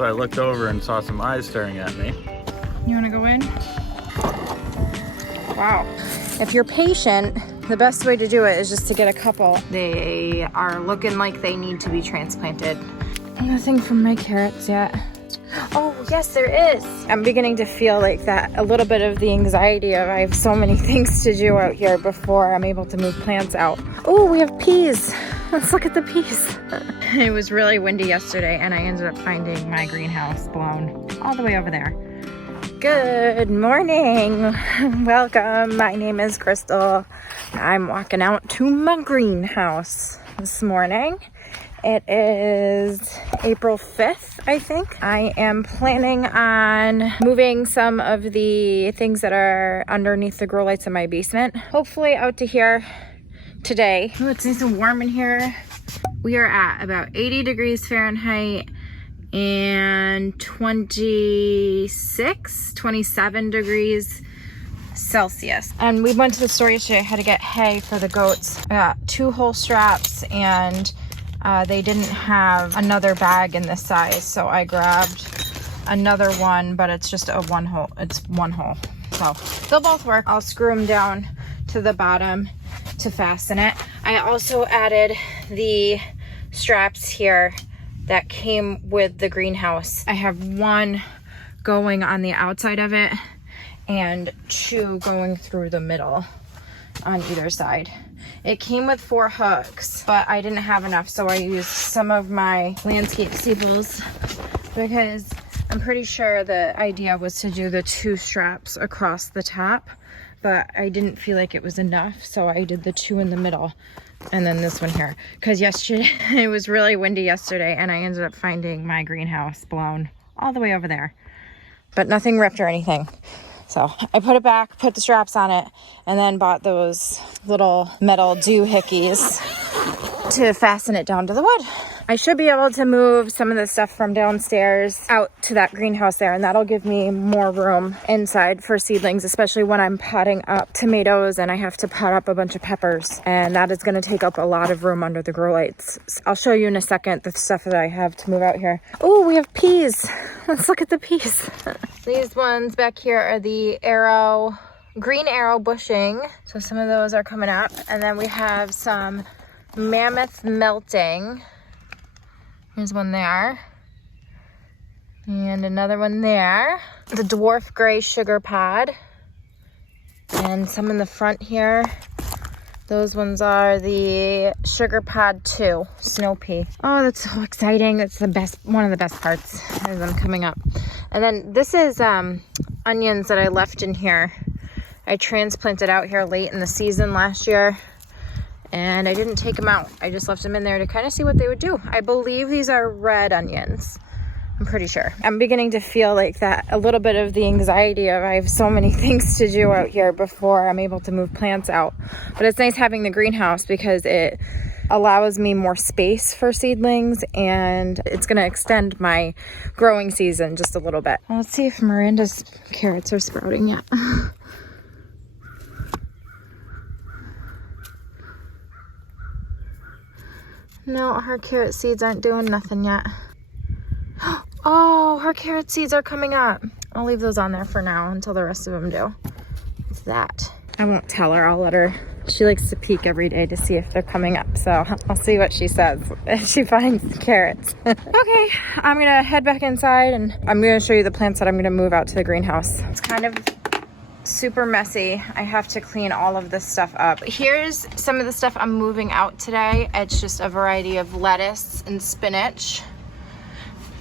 So I looked over and saw some eyes staring at me. You want to go in? Wow. If you're patient, the best way to do it is just to get a couple. They are looking like they need to be transplanted. Nothing from my carrots yet. Oh, yes, there is. I'm beginning to feel like that, a little bit of the anxiety of I have so many things to do out here before I'm able to move plants out. Oh, we have peas. Let's look at the peas. It was really windy yesterday and I ended up finding my greenhouse blown all the way over there. Good morning. Welcome. My name is Crystal. I'm walking out to my greenhouse this morning. It is April 5th, I think. I am planning on moving some of the things that are underneath the grow lights in my basement, hopefully out to here today. Oh, it's nice and warm in here. We are at about 80 degrees Fahrenheit and 27 degrees Celsius. And we went to the store yesterday. I had to get hay for the goats. I got 2 whole straps and they didn't have another bag in this size, so I grabbed another one, but it's just a one hole. It's one hole, so they'll both work. I'll screw them down to the bottom to fasten it. I also added the straps here that came with the greenhouse. I have 1 going on the outside of it and 2 going through the middle on either side. It came with 4 hooks, but I didn't have enough, so I used some of my landscape staples because I'm pretty sure the idea was to do the 2 straps across the top, but I didn't feel like it was enough, so I did the 2 in the middle and then this one here. Because yesterday, it was really windy yesterday and I ended up finding my greenhouse blown all the way over there, but nothing ripped or anything. So I put it back, put the straps on it, and then bought those little metal doohickeys to fasten it down to the wood. I should be able to move some of the stuff from downstairs out to that greenhouse there, and that'll give me more room inside for seedlings, especially when I'm potting up tomatoes and I have to pot up a bunch of peppers, and that is going to take up a lot of room under the grow lights. I'll show you in a second the stuff that I have to move out here. Oh, we have peas. Let's look at the peas. These ones back here are the green arrow bushing. So some of those are coming up. And then we have some mammoth melting. Here's one there. And another one there. The dwarf gray sugar pod. And some in the front here. Those ones are the Sugar Pod 2 Snow Pea. Oh, that's so exciting. That's the best, one of the best parts of them coming up. And then this is onions that I left in here. I transplanted out here late in the season last year and I didn't take them out. I just left them in there to kind of see what they would do. I believe these are red onions. I'm pretty sure. I'm beginning to feel like that, a little bit of the anxiety of I have so many things to do out here before I'm able to move plants out. But it's nice having the greenhouse because it allows me more space for seedlings and it's going to extend my growing season just a little bit. Well, let's see if Miranda's carrots are sprouting yet. No, her carrot seeds aren't doing nothing yet. Oh, her carrot seeds are coming up. I'll leave those on there for now until the rest of them do. It's that. I won't tell her. I'll let her. She likes to peek every day to see if they're coming up. So I'll see what she says if she finds carrots. Okay, I'm going to head back inside and I'm going to show you the plants that I'm going to move out to the greenhouse. It's kind of super messy. I have to clean all of this stuff up. Here's some of the stuff I'm moving out today. It's just a variety of lettuce and spinach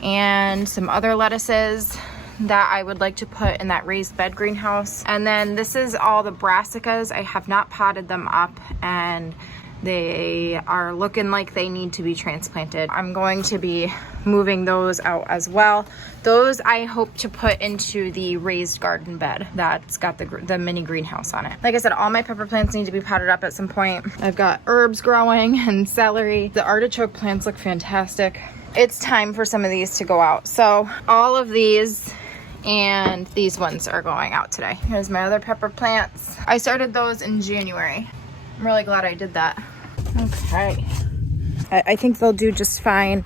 and some other lettuces that I would like to put in that raised bed greenhouse. And then this is all the brassicas. I have not potted them up and they are looking like they need to be transplanted. I'm going to be moving those out as well. Those I hope to put into the raised garden bed that's got the mini greenhouse on it. Like I said, all my pepper plants need to be potted up at some point. I've got herbs growing and celery. The artichoke plants look fantastic. It's time for some of these to go out. So all of these and these ones are going out today. Here's my other pepper plants. I started those in January. I'm really glad I did that. Okay. I think they'll do just fine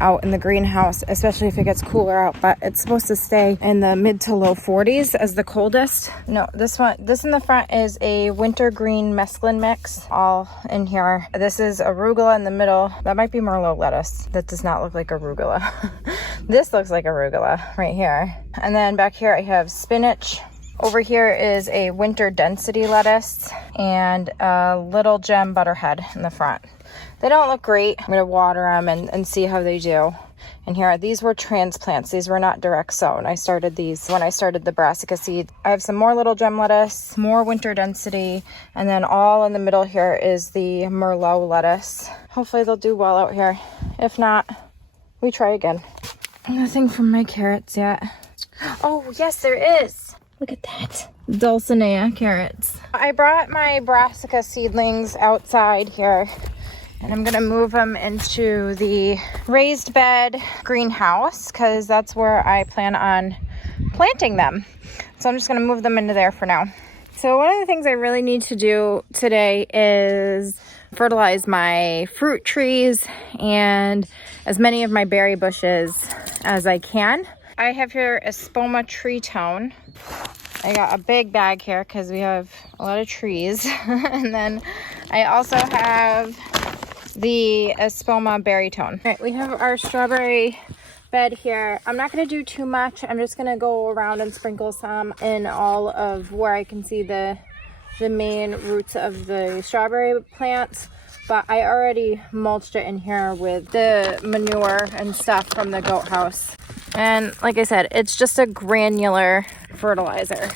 out in the greenhouse, especially if it gets cooler out, but it's supposed to stay in the mid to low 40s as the coldest. No, this in the front is a winter green mesclun mix, all in here. This is arugula in the middle. That might be Merlot lettuce. That does not look like arugula. This looks like arugula right here. And then back here I have spinach. Over here is a winter density lettuce and a little gem butterhead in the front. They don't look great. I'm gonna water them and see how they do. And here, these were transplants. These were not direct sown. I started these when I started the brassica seed. I have some more little gem lettuce, more winter density, and then all in the middle here is the Merlot lettuce. Hopefully they'll do well out here. If not, we try again. Nothing from my carrots yet. Oh, yes, there is. Look at that. Dulcinea carrots. I brought my brassica seedlings outside here, and I'm gonna move them into the raised bed greenhouse because that's where I plan on planting them. So I'm just gonna move them into there for now. So one of the things I really need to do today is fertilize my fruit trees and as many of my berry bushes as I can. I have here Espoma tree tone. I got a big bag here because we have a lot of trees. And then I also have the Espoma berry tone. All right, we have our strawberry bed here. I'm not going to do too much. I'm just going to go around and sprinkle some in all of where I can see the main roots of the strawberry plants. But I already mulched it in here with the manure and stuff from the goat house. And like I said, it's just a granular fertilizer.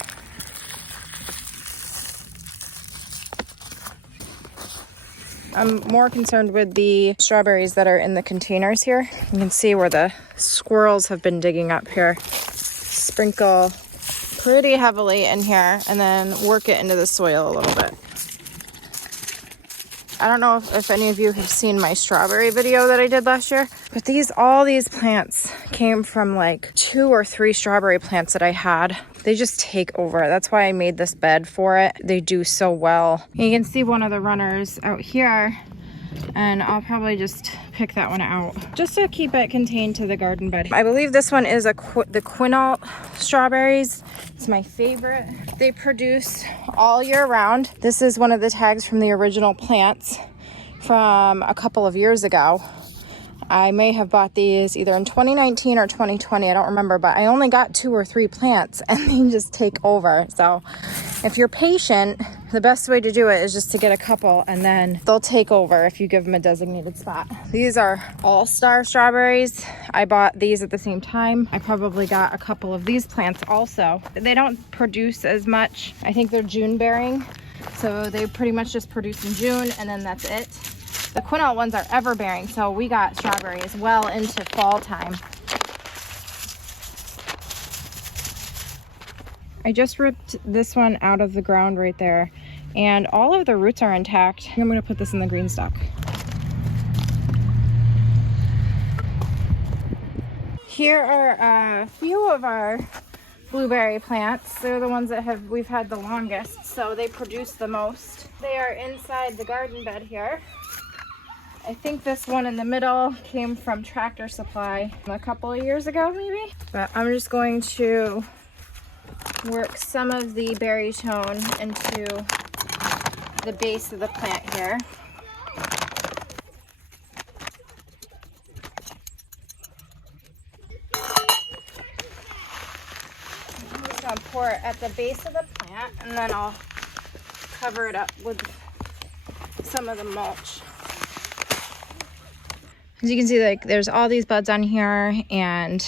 I'm more concerned with the strawberries that are in the containers here. You can see where the squirrels have been digging up here. Sprinkle pretty heavily in here and then work it into the soil a little bit. I don't know if any of you have seen my strawberry video that I did last year, but all these plants came from like 2 or 3 strawberry plants that I had. They just take over. That's why I made this bed for it. They do so well. You can see one of the runners out here, and I'll probably just pick that one out just to keep it contained to the garden bed. I believe this one is the Quinault strawberries. It's my favorite. They produce all year round. This is one of the tags from the original plants from a couple of years ago. I may have bought these either in 2019 or 2020. I don't remember, but I only got 2 or 3 plants and they just take over. So if you're patient, the best way to do it is just to get a couple and then they'll take over if you give them a designated spot. These are all-star strawberries. I bought these at the same time. I probably got a couple of these plants also. They don't produce as much. I think they're June bearing. So they pretty much just produce in June and then that's it. The Quinault ones are ever bearing, so we got strawberries well into fall time. I just ripped this one out of the ground right there, and all of the roots are intact. I'm going to put this in the green stock. Here are a few of our blueberry plants. They're the ones that we've had the longest, so they produce the most. They are inside the garden bed here. I think this one in the middle came from Tractor Supply a couple of years ago, maybe. But I'm just going to work some of the berry tone into the base of the plant here. I'm just going to pour it at the base of the plant, and then I'll cover it up with some of the mulch. As you can see, like, there's all these buds on here, and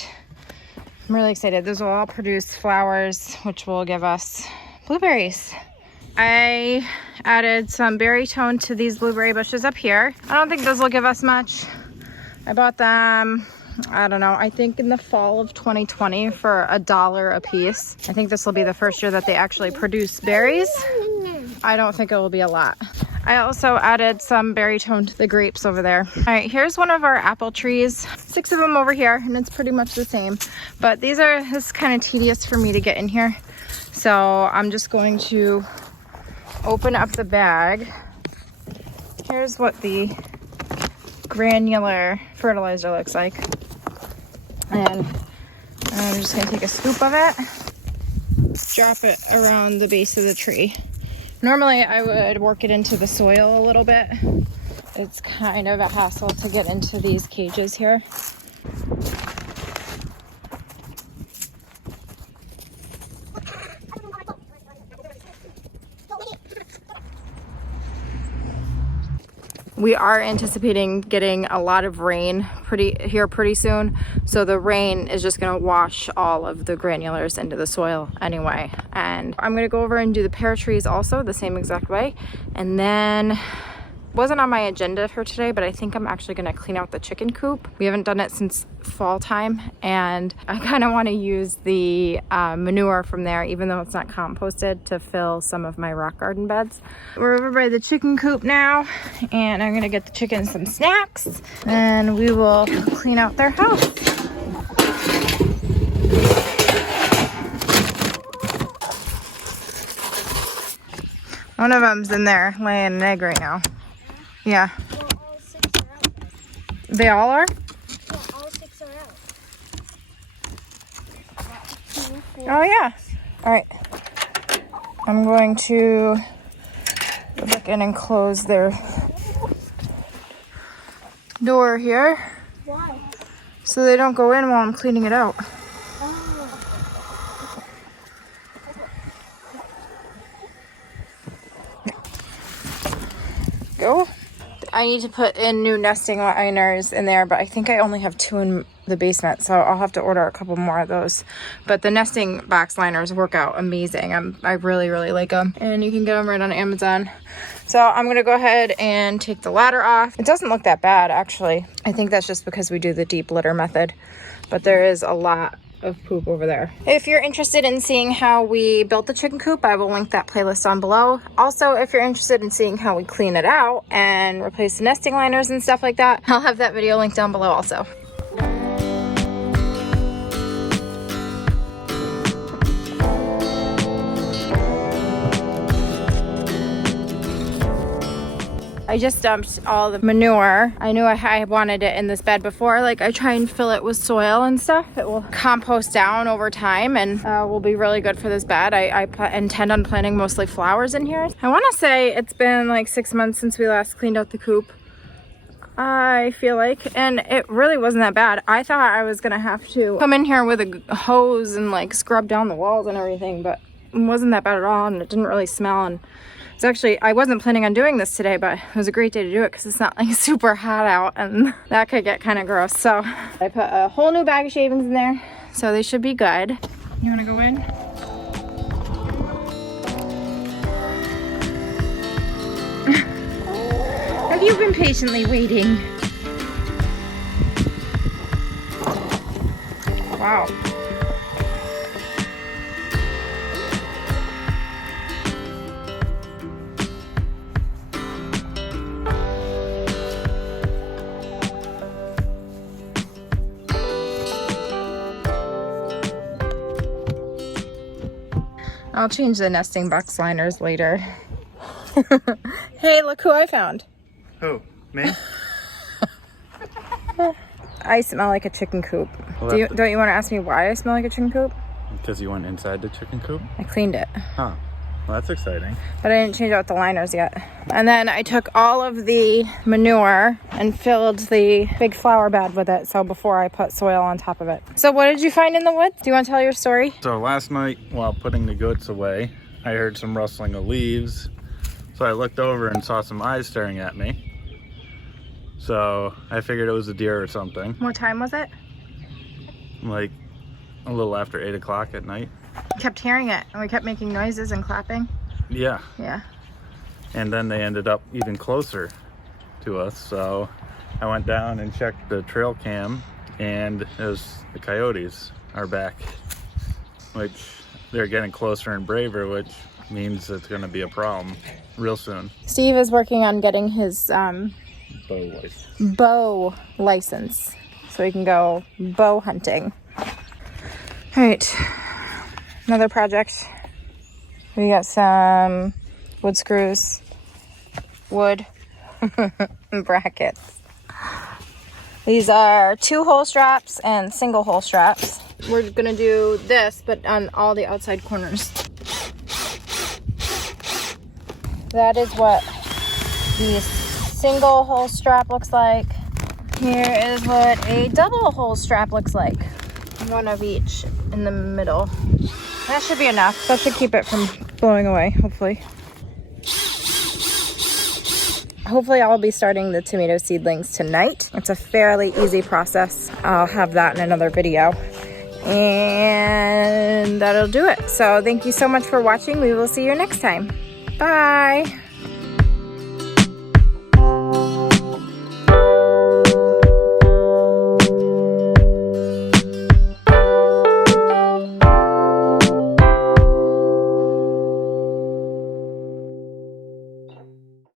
I'm really excited. Those will all produce flowers, which will give us blueberries. I added some berry tone to these blueberry bushes up here. I don't think those will give us much. I bought them, I don't know, I think in the fall of 2020 for $1 a piece. I think this will be the first year that they actually produce berries. I don't think it will be a lot. I also added some berry tone to the grapes over there. All right, here's one of our apple trees. 6 of them over here, and it's pretty much the same. But this is kind of tedious for me to get in here. So I'm just going to open up the bag. Here's what the granular fertilizer looks like. And I'm just gonna take a scoop of it, drop it around the base of the tree. Normally I would work it into the soil a little bit. It's kind of a hassle to get into these cages here. We are anticipating getting a lot of rain pretty soon. So the rain is just gonna wash all of the granulars into the soil anyway. And I'm gonna go over and do the pear trees also the same exact way. And then, wasn't on my agenda for today, but I think I'm actually gonna clean out the chicken coop. We haven't done it since fall time, and I kind of want to use the manure from there, even though it's not composted, to fill some of my rock garden beds. We're over by the chicken coop now, and I'm gonna get the chickens some snacks, and we will clean out their house. One of them's in there laying an egg right now. Yeah. Well, all 6 are out. They all are? Yeah, all 6 are out. 2, 4. Oh yeah. All right. I'm going to go back in and close their door here Why? so they don't go in while I'm cleaning it out. Oh. Go. I need to put in new nesting liners in there, but I think I only have 2 in the basement, so I'll have to order a couple more of those. But the nesting box liners work out amazing. I really like them, and you can get them right on Amazon. So I'm gonna go ahead and take the ladder off. It doesn't look that bad, actually. I think that's just because we do the deep litter method, but there is a lot of poop over there. If you're interested in seeing how we built the chicken coop, I will link that playlist down below. Also, if you're interested in seeing how we clean it out and replace the nesting liners and stuff like that, I'll have that video linked down below also. I just dumped all the manure. I knew I wanted it in this bed before. Like, I try and fill it with soil and stuff. It will compost down over time and will be really good for this bed. I intend on planting mostly flowers in here. I want to say it's been like 6 months since we last cleaned out the coop, I feel like, and it really wasn't that bad. I thought I was gonna have to come in here with a hose and like scrub down the walls and everything, but it wasn't that bad at all, and it didn't really smell. And it's actually, I wasn't planning on doing this today, but it was a great day to do it because it's not like super hot out, and that could get kind of gross. So I put a whole new bag of shavings in there, so they should be good. You want to go in? Have you been patiently waiting? Wow. I'll change the nesting box liners later. Hey, look who I found. Who? Me? I smell like a chicken coop. Well, Don't you want to ask me why I smell like a chicken coop? Because you went inside the chicken coop? I cleaned it. Huh. Well, that's exciting. But I didn't change out the liners yet. And then I took all of the manure and filled the big flower bed with it. So before I put soil on top of it. So what did you find in the woods? Do you want to tell your story? So last night, while putting the goats away, I heard some rustling of leaves. So I looked over and saw some eyes staring at me. So I figured it was a deer or something. What time was it? Like a little after 8 o'clock at night. Kept hearing it, and we kept making noises and clapping. Yeah. Yeah. And then they ended up even closer to us. So I went down and checked the trail cam, and it was the coyotes are back, which they're getting closer and braver, which means it's going to be a problem real soon. Steve is working on getting his bow license so he can go bow hunting. All right, another project. We got some wood screws, wood, and brackets. These are 2-hole straps and single hole straps. We're gonna do this, but on all the outside corners. That is what the single hole strap looks like. Here is what a double hole strap looks like. One of each in the middle. That should be enough. That should keep it from blowing away, hopefully. Hopefully I'll be starting the tomato seedlings tonight. It's a fairly easy process. I'll have that in another video. And that'll do it. So thank you so much for watching. We will see you next time. Bye.